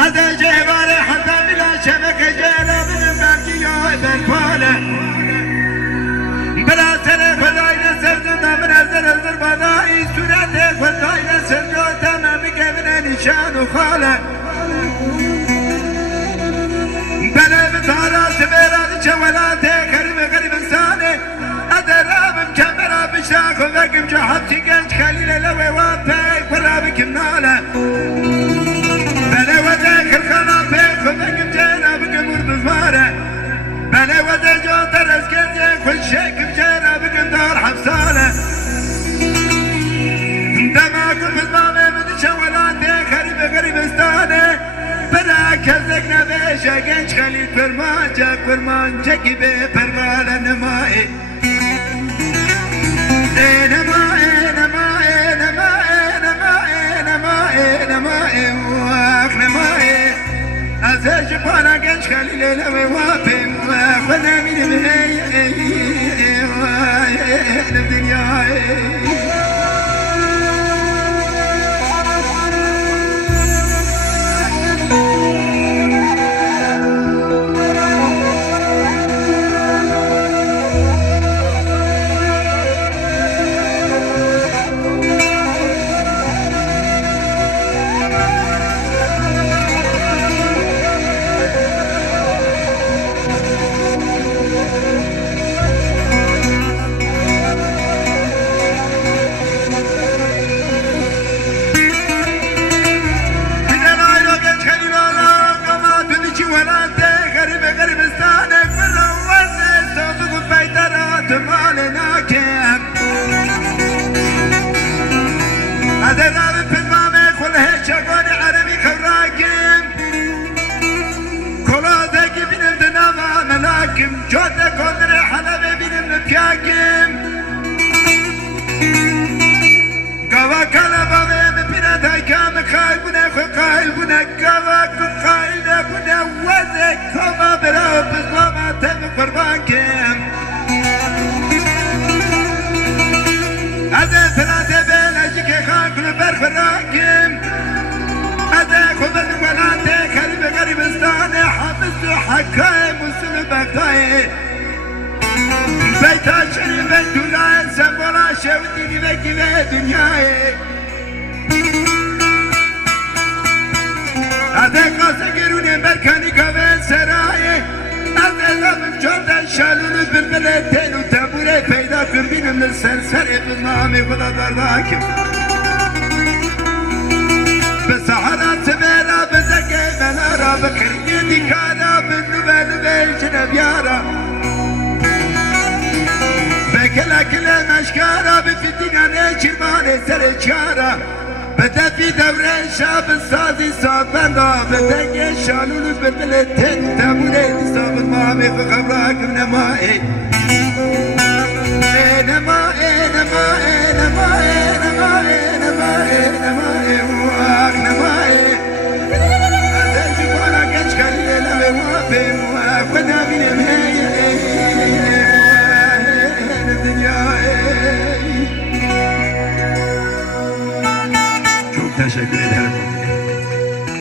هذا جبال حتى بلا شبكة جالا من باقي بالفالة بلا سنة خداينا سردنا من أزل الزربانائي سنة خداينا سردنا تمامك من نشان وخالة بلا بطارة سبيرا شوالاتي غريب غريب إنساني أدراب مكمرة بشاك وذاك مجحبتي قلت خليل لوي وابي ورابك منالة بلا وذاك الخنافيك وذاك مجينا بقمور بفارة بلا وذاك جوتر اسكتي كل شيك مجينا بقمدار حفصالة دما كل بزمامي من شوالاتي غريب غريب إنساني بلا كذكنا بيشا قنش خليل فرمانجك فرمانجك بي فرمان نمائي نمائي نمائي نمائي نمائي نمائي نمائي واخ نمائي أزاج بانا قنش خليل لوي وابي واخنا من بهي الدنيا جودة كودر حلبة بين مبياكم قوا كلبا بين بنا دايكام خايبنا خايبنا قوا خايبنا كنا وزك كما بلا بسلامة تم قربانكم هذا ثلاثة بين أجيك خاكل برخراكم هذا خبر ولاتك خليب غريب استاني حبس حكايم وسلم بكاي بيت الشريف بيت دولا سبولا شوديني بكي دنياي هذا قاسا قيروني بركاني كابين سراي هذا من جرد شالون بالبلدين وتابوري پیدا کن بینم للسرسر بالنامي خدا درداكم بسحرات سبيلا بزكي منارا بكريدي كارا بالنبال بيجنا بيارا بكلا كلا مشكارا بفتنا نيشر ماني سرچارا بدا في دوري شاب الصادي صابنا بدنيا شالون بالبلتين تابوني صاب المامي فخبراك نمائي نمائي نمائي نمائي نمائي نمائي نمائي واخ نمائي هذا جوانا قنش خليل لوي وابي واخنا من مهي الدنيا çok teşekkür ederim.